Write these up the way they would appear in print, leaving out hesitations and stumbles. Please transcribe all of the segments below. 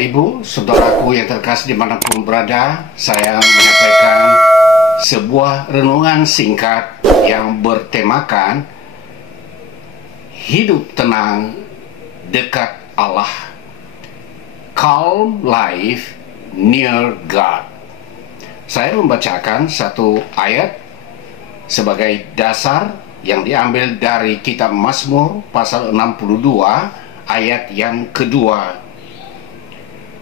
Bapak Ibu, saudaraku yang terkasih dimanapun berada, saya menyampaikan sebuah renungan singkat yang bertemakan hidup tenang dekat Allah. Calm life near God. Saya membacakan satu ayat sebagai dasar yang diambil dari kitab Mazmur pasal 62 ayat yang kedua.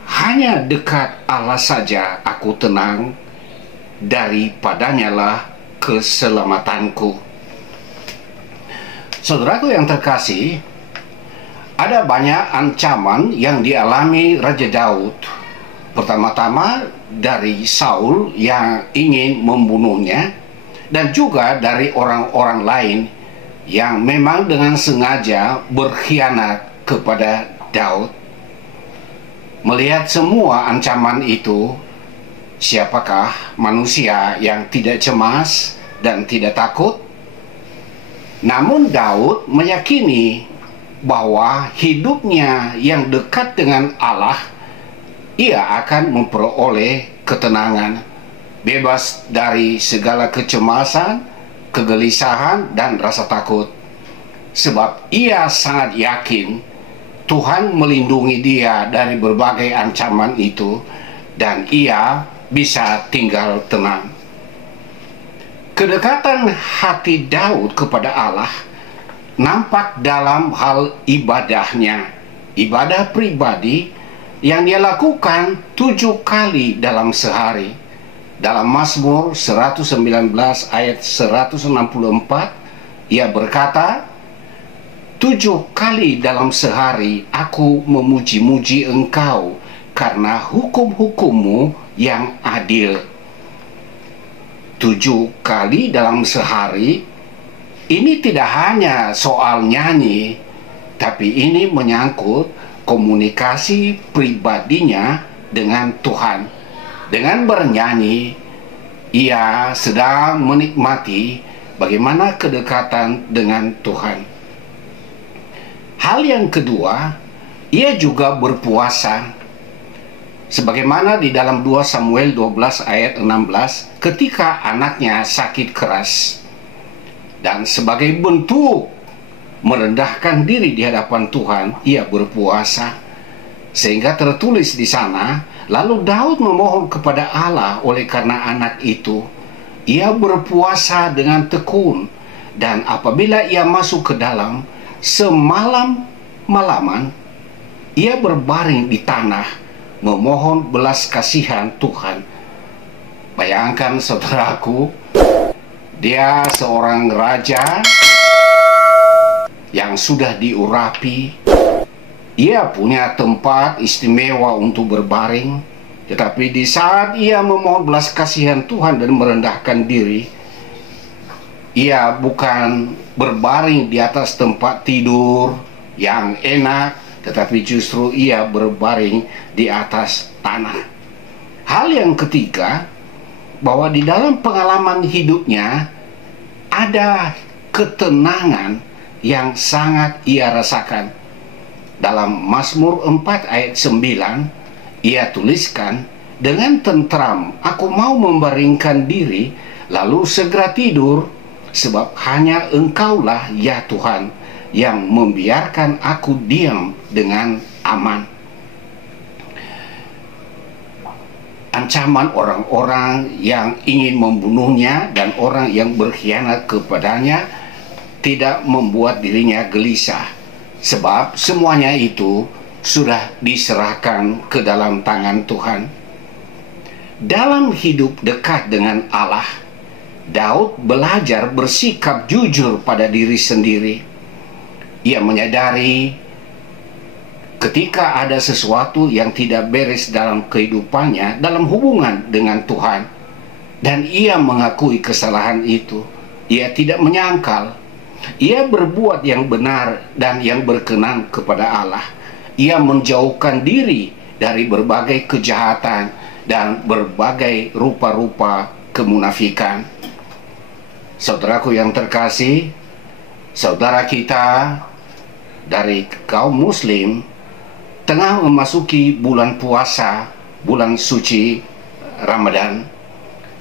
Hanya dekat Allah saja aku tenang, daripadanya lah keselamatanku. Saudaraku yang terkasih, ada banyak ancaman yang dialami Raja Daud. Pertama-tama dari Saul yang ingin membunuhnya, dan juga dari orang-orang lain yang memang dengan sengaja berkhianat kepada Daud. Melihat semua ancaman itu, siapakah manusia yang tidak cemas dan tidak takut? Namun Daud meyakini bahwa hidupnya yang dekat dengan Allah, ia akan memperoleh ketenangan, bebas dari segala kecemasan, kegelisahan, dan rasa takut. Sebab ia sangat yakin Tuhan melindungi dia dari berbagai ancaman itu, dan ia bisa tinggal tenang. Kedekatan hati Daud kepada Allah nampak dalam hal ibadahnya, ibadah pribadi yang dia lakukan 7 kali dalam sehari. Dalam Mazmur 119 ayat 164, ia berkata, 7 kali dalam sehari aku memuji-muji Engkau karena hukum-hukum-Mu yang adil. 7 kali dalam sehari ini tidak hanya soal nyanyi, tapi ini menyangkut komunikasi pribadinya dengan Tuhan. Dengan bernyanyi, ia sedang menikmati bagaimana kedekatan dengan Tuhan. Hal yang kedua, ia juga berpuasa. Sebagaimana di dalam 2 Samuel 12 ayat 16, ketika anaknya sakit keras. Dan sebagai bentuk merendahkan diri di hadapan Tuhan, ia berpuasa. Sehingga tertulis di sana, lalu Daud memohon kepada Allah oleh karena anak itu. Ia berpuasa dengan tekun, dan apabila ia masuk ke dalam, semalam-malaman ia berbaring di tanah memohon belas kasihan Tuhan. Bayangkan saudaraku, dia seorang raja yang sudah diurapi. Ia punya tempat istimewa untuk berbaring, tetapi di saat ia memohon belas kasihan Tuhan dan merendahkan diri, ia bukan berbaring di atas tempat tidur yang enak, tetapi justru ia berbaring di atas tanah. Hal yang ketiga, bahwa di dalam pengalaman hidupnya ada ketenangan yang sangat ia rasakan. Dalam Mazmur 4 ayat 9, ia tuliskan, dengan tentram aku mau membaringkan diri, lalu segera tidur, sebab hanya Engkaulah ya Tuhan yang membiarkan aku diam dengan aman. Ancaman orang-orang yang ingin membunuhnya dan orang yang berkhianat kepadanya tidak membuat dirinya gelisah, sebab semuanya itu sudah diserahkan ke dalam tangan Tuhan. Dalam hidup dekat dengan Allah, Daud belajar bersikap jujur pada diri sendiri. Ia menyadari ketika ada sesuatu yang tidak beres dalam kehidupannya, dalam hubungan dengan Tuhan, dan ia mengakui kesalahan itu. Ia tidak menyangkal. Ia berbuat yang benar dan yang berkenan kepada Allah. Ia menjauhkan diri dari berbagai kejahatan dan berbagai rupa-rupa kemunafikan. Saudaraku yang terkasih, saudara kita dari kaum muslim tengah memasuki bulan puasa, bulan suci Ramadan,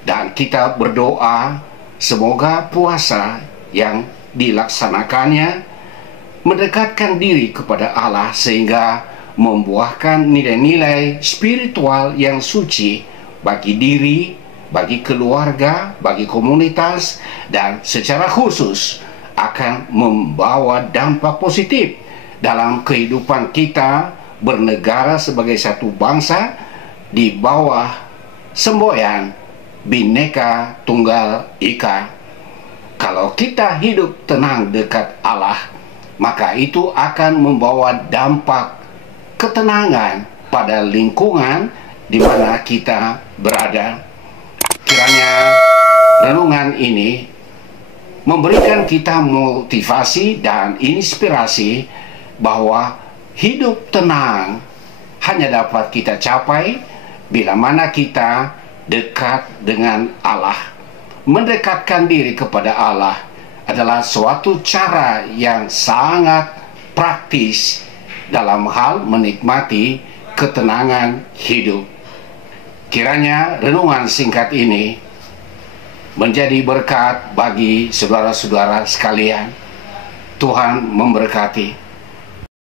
dan kita berdoa semoga puasa yang dilaksanakannya mendekatkan diri kepada Allah sehingga membuahkan nilai-nilai spiritual yang suci bagi diri, bagi keluarga, bagi komunitas, dan secara khusus akan membawa dampak positif dalam kehidupan kita bernegara sebagai satu bangsa di bawah semboyan Bhinneka Tunggal Ika. Kalau kita hidup tenang dekat Allah, maka itu akan membawa dampak ketenangan pada lingkungan di mana kita berada. Kiranya renungan ini memberikan kita motivasi dan inspirasi bahwa hidup tenang hanya dapat kita capai bila mana kita dekat dengan Allah. Mendekatkan diri kepada Allah adalah suatu cara yang sangat praktis dalam hal menikmati ketenangan hidup. Kiranya renungan singkat ini menjadi berkat bagi saudara-saudara sekalian. Tuhan memberkati.